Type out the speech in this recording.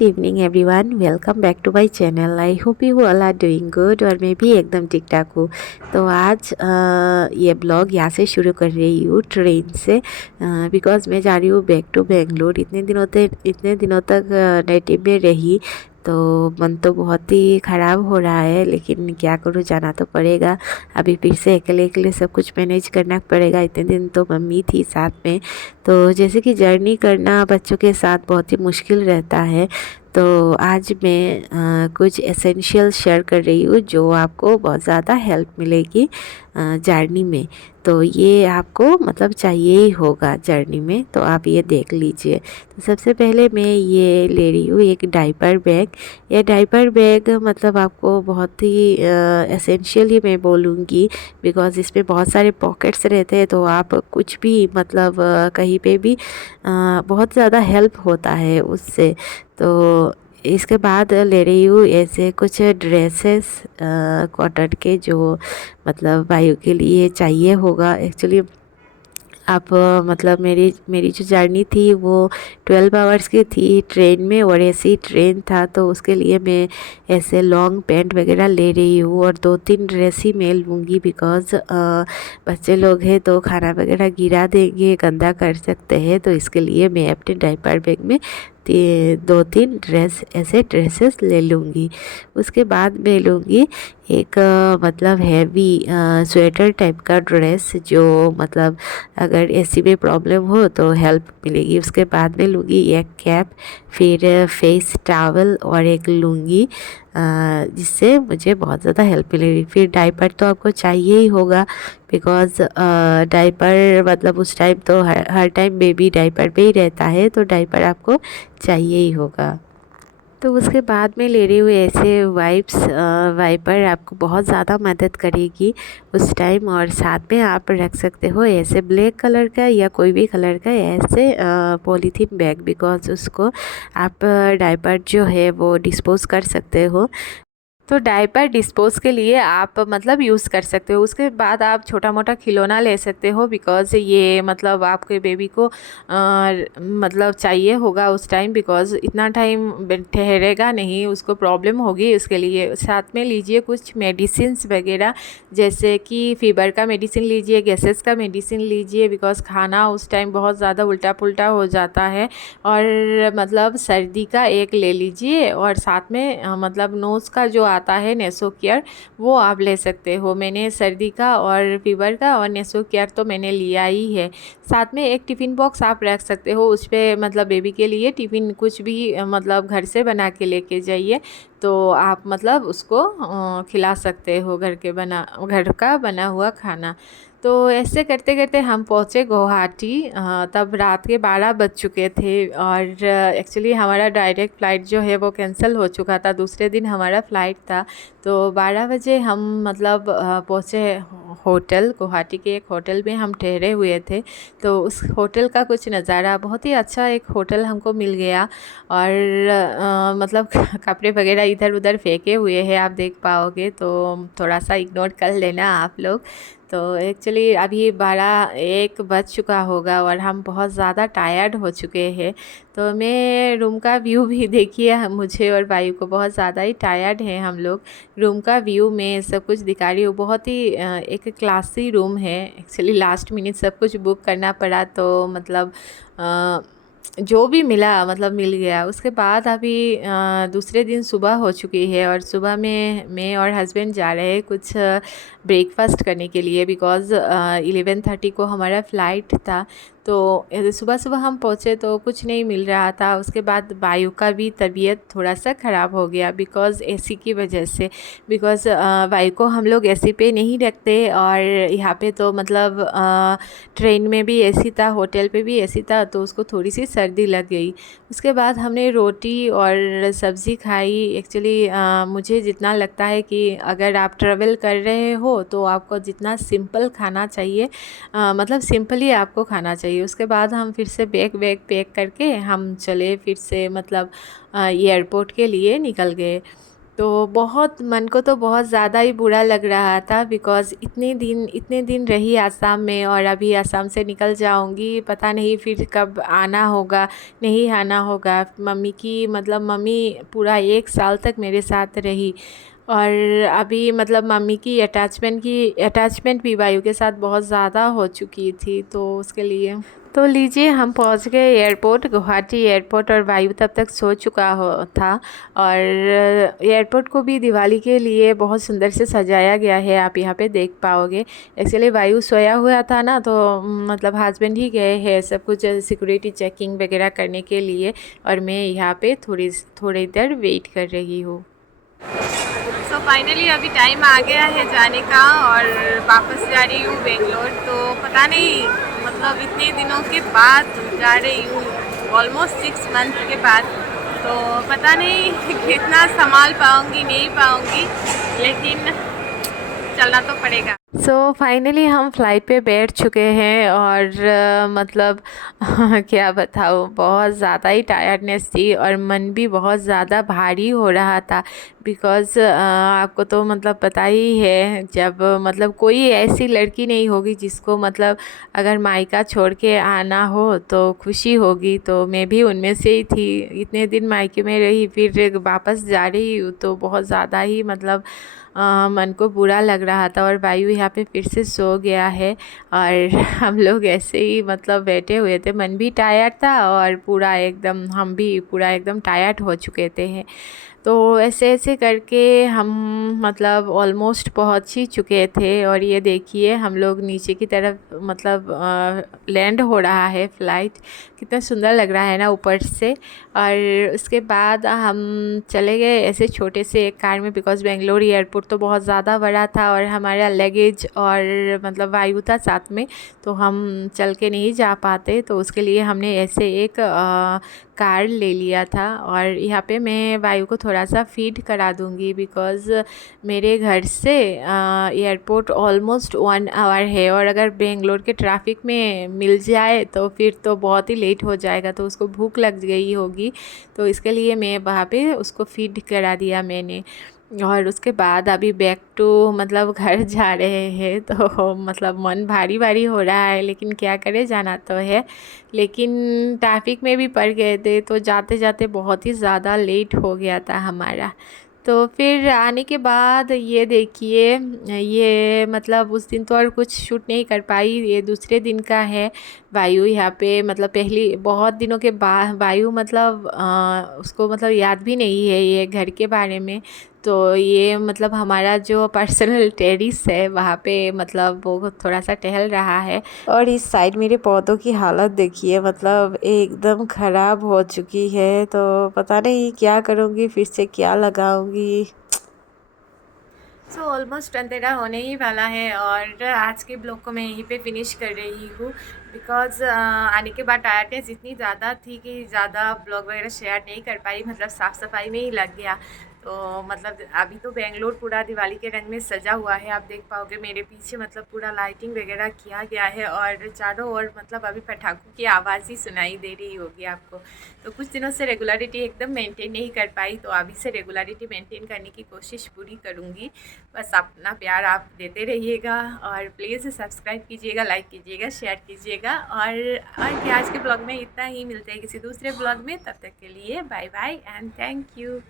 Good evening everyone, welcome back to my channel. I hope you all are doing good और मैं भी एकदम ठीक ठाक हूँ। तो आज ये ब्लॉग यहाँ से शुरू कर रही हूँ ट्रेन से, बिकॉज़ मैं जा रही हूँ बैक टू बेंगलोर। इतने दिनों तक नेटिव में रही तो मन तो बहुत ही ख़राब हो रहा है, लेकिन क्या करूँ, जाना तो पड़ेगा। अभी फिर से अकेले अकेले सब कुछ मैनेज करना पड़ेगा। इतने दिन तो मम्मी थी साथ में, तो जैसे कि जर्नी करना बच्चों के साथ बहुत ही मुश्किल रहता है। तो आज मैं कुछ एसेंशियल शेयर कर रही हूँ जो आपको बहुत ज़्यादा हेल्प मिलेगी जर्नी में। तो ये आपको मतलब चाहिए ही होगा जर्नी में, तो आप ये देख लीजिए। तो सबसे पहले मैं ये ले रही हूँ एक डाइपर बैग। ये डाइपर बैग मतलब आपको बहुत ही एसेंशियल ही मैं बोलूँगी, बिकॉज़ इसमें बहुत सारे पॉकेट्स रहते हैं, तो आप कुछ भी मतलब कहीं पे भी बहुत ज़्यादा हेल्प होता है उससे। तो इसके बाद ले रही हूँ ऐसे कुछ ड्रेसेस कॉटन के, जो मतलब वायु के लिए चाहिए होगा एक्चुअली। आप मतलब मेरी जो जर्नी थी वो 12 आवर्स की थी ट्रेन में, और ऐसी ट्रेन था तो उसके लिए मैं ऐसे लॉन्ग पैंट वगैरह ले रही हूँ और 2-3 ड्रेस ही मैं लूँगी, बिकॉज़ बच्चे लोग हैं तो खाना वगैरह गिरा देंगे, गंदा कर सकते हैं। तो इसके लिए मैं अपने डायपर बैग में 2-3 ड्रेस ऐसे ड्रेसेस ले लूँगी। उसके बाद मैं लूँगी एक मतलब हैवी स्वेटर टाइप का ड्रेस, जो मतलब अगर एसी में प्रॉब्लम हो तो हेल्प मिलेगी। उसके बाद में लूँगी एक कैप, फिर फेस टॉवल और एक लूँगी, जिससे मुझे बहुत ज़्यादा हेल्प मिलेगी। फिर डायपर तो आपको चाहिए ही होगा, बिकॉज़ डायपर मतलब उस टाइम तो हर टाइम बेबी डायपर पे ही रहता है, तो डायपर आपको चाहिए ही होगा। तो उसके बाद में ले रही हूँ ऐसे वाइपर आपको बहुत ज़्यादा मदद करेगी उस टाइम। और साथ में आप रख सकते हो ऐसे ब्लैक कलर का या कोई भी कलर का ऐसे पॉलीथीन बैग, बिकॉज़ उसको आप डायपर जो है वो डिस्पोज़ कर सकते हो। तो डायपर डिस्पोज के लिए आप मतलब यूज़ कर सकते हो। उसके बाद आप छोटा मोटा खिलौना ले सकते हो, बिकॉज़ ये मतलब आपके बेबी को मतलब चाहिए होगा उस टाइम, बिकॉज़ इतना टाइम ठहरेगा नहीं, उसको प्रॉब्लम होगी। उसके लिए साथ में लीजिए कुछ मेडिसिन्स वगैरह, जैसे कि फ़ीवर का मेडिसिन लीजिए, गैसेस का मेडिसिन लीजिए, बिकॉज़ खाना उस टाइम बहुत ज़्यादा उल्टा पुल्टा हो जाता है। और मतलब सर्दी का एक ले लीजिए, और साथ में मतलब नोज़ का जो आता है नेसो केयर, वो आप ले सकते हो। मैंने सर्दी का और फीवर का और नेसो केयर तो मैंने लिया ही है। साथ में एक टिफ़िन बॉक्स आप रख सकते हो, उस पे मतलब बेबी के लिए टिफ़िन कुछ भी मतलब घर से बना के लेके जाइए, तो आप मतलब उसको खिला सकते हो घर का बना हुआ खाना। तो ऐसे करते करते हम पहुँचे गुवाहाटी। तब रात के 12 बज चुके थे, और एक्चुअली हमारा डायरेक्ट फ़्लाइट जो है वो कैंसिल हो चुका था, दूसरे दिन हमारा फ़्लाइट था। तो 12 बजे हम मतलब पहुँचे होटल, गुवाहाटी के एक होटल में हम ठहरे हुए थे। तो उस होटल का कुछ नज़ारा, बहुत ही अच्छा एक होटल हमको मिल गया। और मतलब कपड़े वगैरह इधर उधर फेंके हुए हैं, आप देख पाओगे, तो थोड़ा सा इग्नोर कर लेना आप लोग। तो एक्चुअली अभी 12-1 बज चुका होगा और हम बहुत ज़्यादा टायर्ड हो चुके हैं। तो मैं रूम का व्यू भी देखिए, मुझे और भाई को बहुत ज़्यादा ही टायर्ड हैं हम लोग। रूम का व्यू मैं सब कुछ दिखा रही हूँ, बहुत ही एक क्लासी रूम है। एक्चुअली लास्ट मिनट सब कुछ बुक करना पड़ा, तो मतलब जो भी मिला मतलब मिल गया। उसके बाद अभी दूसरे दिन सुबह हो चुकी है, और सुबह में मैं और हस्बैंड जा रहे हैं कुछ ब्रेकफास्ट करने के लिए, बिकॉज़ 11:30 को हमारा फ़्लाइट था। तो सुबह सुबह हम पहुँचे तो कुछ नहीं मिल रहा था। उसके बाद वायु का भी तबीयत थोड़ा सा ख़राब हो गया, बिकॉज़ एसी की वजह से। बिकॉज़ वायु को हम लोग एसी पे नहीं रखते, और यहाँ पे तो मतलब ट्रेन में भी एसी था, होटल पे भी एसी था, तो उसको थोड़ी सी सर्दी लग गई। उसके बाद हमने रोटी और सब्ज़ी खाई। एक्चुअली मुझे जितना लगता है कि अगर आप ट्रैवल कर रहे हो तो आपको जितना सिंपल खाना चाहिए, मतलब सिंपल ही आपको खाना चाहिए। उसके बाद हम फिर से बैग पैक करके हम चले फिर से मतलब एयरपोर्ट के लिए निकल गए। तो बहुत मन को तो बहुत ज़्यादा ही बुरा लग रहा था, बिकॉज़ इतने दिन रही आसाम में और अभी आसाम से निकल जाऊंगी, पता नहीं फिर कब आना होगा नहीं आना होगा। मम्मी की मतलब मम्मी पूरा 1 साल तक मेरे साथ रही, और अभी मतलब मम्मी की अटैचमेंट भी वायु के साथ बहुत ज़्यादा हो चुकी थी, तो उसके लिए तो लीजिए हम पहुंच गए एयरपोर्ट, गुवाहाटी एयरपोर्ट, और वायु तब तक सो चुका हो था। और एयरपोर्ट को भी दिवाली के लिए बहुत सुंदर से सजाया गया है, आप यहाँ पे देख पाओगे। एक्चुअली वायु सोया हुआ था ना, तो मतलब हस्बैंड ही गए हैं सब कुछ सिक्योरिटी चेकिंग वगैरह करने के लिए, और मैं यहाँ पे थोड़ी देर वेट कर रही हूँ। तो फाइनली अभी टाइम आ गया है जाने का, और वापस जा रही हूँ बेंगलोर। तो पता नहीं मतलब इतने दिनों के बाद जा रही हूँ, ऑलमोस्ट 6 मंथ के बाद, तो पता नहीं कितना संभाल पाऊँगी नहीं पाऊँगी, लेकिन चलना तो पड़ेगा। फाइनली हम फ़्लाइट पे बैठ चुके हैं, और मतलब क्या बताऊँ, बहुत ज़्यादा ही टायर्डनेस थी और मन भी बहुत ज़्यादा भारी हो रहा था, बिकॉज़ आपको तो मतलब पता ही है, जब मतलब कोई ऐसी लड़की नहीं होगी जिसको मतलब अगर मायका छोड़ के आना हो तो खुशी होगी, तो मैं भी उनमें से ही थी। इतने दिन मायके में रही, फिर वापस जा रही हूँ, तो बहुत ज़्यादा ही मतलब मन को बुरा लग रहा था। और वायु यहाँ पे फिर से सो गया है, और हम लोग ऐसे ही मतलब बैठे हुए थे, मन भी टायर्ड था और पूरा एकदम हम भी पूरा एकदम टायर्ड हो चुके थे। तो ऐसे ऐसे करके हम मतलब ऑलमोस्ट पहुंच ही चुके थे, और ये देखिए हम लोग नीचे की तरफ मतलब लैंड हो रहा है फ़्लाइट, कितना सुंदर लग रहा है ना ऊपर से। और उसके बाद हम चले गए ऐसे छोटे से एक कार में, बिकॉज़ बेंगलोर एयरपोर्ट तो बहुत ज़्यादा बड़ा था और हमारा लगेज और मतलब वायु था साथ में, तो हम चल के नहीं जा पाते, तो उसके लिए हमने ऐसे एक कार ले लिया था। और यहाँ पे मैं वायु को थोड़ा सा फीड करा दूँगी, बिकॉज़ मेरे घर से एयरपोर्ट ऑलमोस्ट 1 आवर है, और अगर बेंगलोर के ट्रैफिक में मिल जाए तो फिर तो बहुत ही लेट हो जाएगा, तो उसको भूख लग गई होगी, तो इसके लिए मैं वहाँ पे उसको फीड करा दिया मैंने। और उसके बाद अभी बैक टू मतलब घर जा रहे हैं, तो मतलब मन भारी भारी हो रहा है, लेकिन क्या करें, जाना तो है। लेकिन ट्रैफिक में भी पड़ गए थे, तो जाते जाते बहुत ही ज़्यादा लेट हो गया था हमारा। तो फिर आने के बाद ये देखिए, ये मतलब उस दिन तो और कुछ शूट नहीं कर पाई, ये दूसरे दिन का है। वायु यहाँ पे मतलब पहली बहुत दिनों के बाद वायु मतलब उसको मतलब याद भी नहीं है ये घर के बारे में, तो ये मतलब हमारा जो पर्सनल टेरिस है वहाँ पे मतलब वो थोड़ा सा टहल रहा है। और इस साइड मेरे पौधों की हालत देखिए, मतलब एकदम ख़राब हो चुकी है, तो पता नहीं क्या करूँगी, फिर से क्या लगाऊंगी। ऑलमोस्ट अंधेरा होने ही वाला है, और आज के ब्लॉग को मैं यहीं पे फिनिश कर रही हूँ, बिकॉज़ आने के बाद टायर्डनेस इतनी ज़्यादा थी कि ज़्यादा ब्लॉग वगैरह शेयर नहीं कर पाई, मतलब साफ़ सफाई में ही लग गया। तो मतलब अभी तो बेंगलोर पूरा दिवाली के रंग में सजा हुआ है, आप देख पाओगे मेरे पीछे मतलब पूरा लाइटिंग वगैरह किया गया है, और चारों ओर मतलब अभी पटाखों की आवाज़ ही सुनाई दे रही होगी आपको। तो कुछ दिनों से रेगुलरिटी एकदम मेंटेन नहीं कर पाई, तो अभी से रेगुलरिटी मेंटेन करने की कोशिश पूरी करूँगी। बस अपना प्यार आप देते रहिएगा, और प्लीज़ सब्सक्राइब कीजिएगा, लाइक कीजिएगा, शेयर कीजिएगा, और क्या आज के ब्लॉग में इतना ही। मिलते हैं किसी दूसरे ब्लॉग में, तब तक के लिए bye bye and thank you.